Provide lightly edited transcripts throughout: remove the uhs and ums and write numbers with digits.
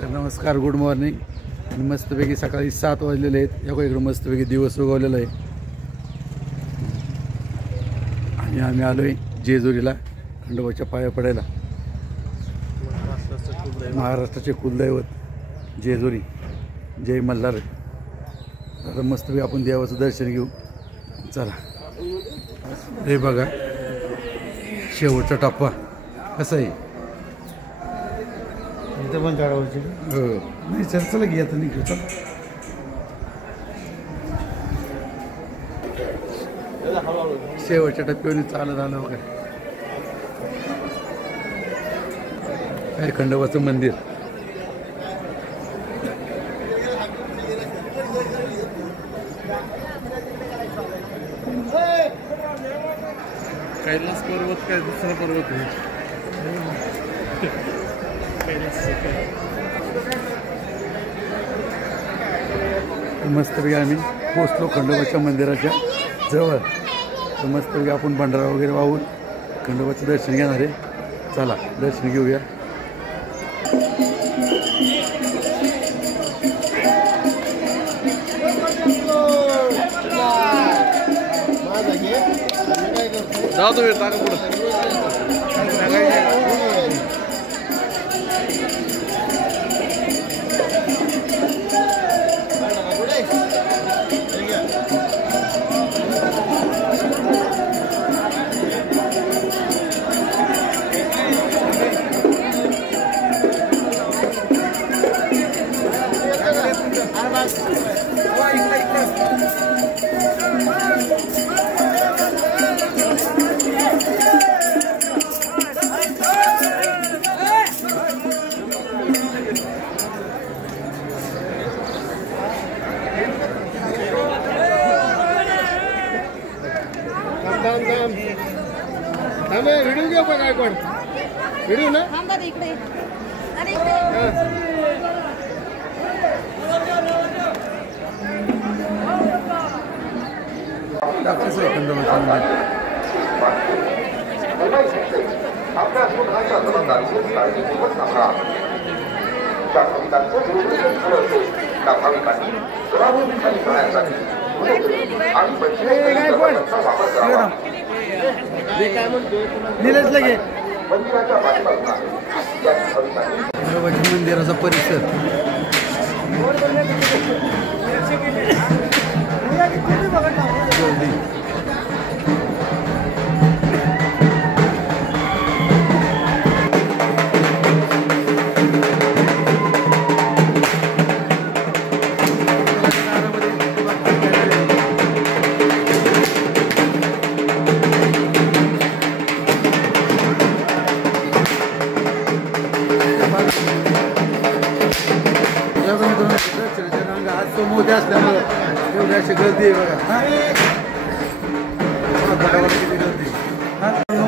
तर नमस्कार, good morning. आणि मस्तपैकी सकाळी 7 वाजलेले आहेत. इकडे मस्तपैकी दिवस उगवलेला आहे आणि आम्ही आलो आहे जेजुरीला खंडोबाच्या पाया पडायला. महाराष्ट्राचे कुलदैवत जेजुरी, जय मल्हार. आता मस्तपैकी आपण देवाचं दर्शन घेऊ. चला. हे बघा शेवटचा टप्पा कसा आहे. इथं पण चढायची. हो नाही चला घ्या आता निघू. चला शेवटच्या टप्प्यावर चालत आलं वगैरे. काय खंडोबाचं मंदिर. कैलास पर्वत काय दुसरा पर्वत आहे. मस्तपैकी आम्ही पोचलो खंडोबाच्या मंदिराच्या जवळ. तर मस्तपैकी आपण भंडारा वगैरे वाहून खंडोबाचं दर्शन घेणार आहे. चला दर्शन घेऊया. जाऊ तुम्ही टाका पुढं. व्हिडिओ घेऊ का काय कोण व्हिडिओ ना इकडे आपल्या स्वतःच्या जबाबदारीची काळजीपूर्वक सांगा. त्या भाविकांचं दुर्दैव ठरवते. त्या भाविकांनी घराभोवती करण्यासाठी आणि पंचायतीचा वापर करावा. मंदिराच्या बाजूला खंडोबाच्या मंदिराचा परिसर. आज तो मोठे असल्यामुळे एवढी अशी गर्दी आहे बघा. किती गर्दी.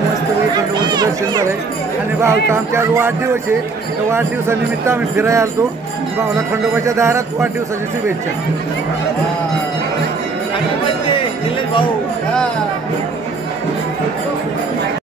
मस्त खंडोबाचं दर्शन झालंय आणि भाऊचा आमच्या आज वाढदिवस आहे. तर वाढदिवसानिमित्त आम्ही फिरायला आलतो. भाऊला खंडोबाच्या दारात वाढदिवसाची शुभेच्छा. भाऊ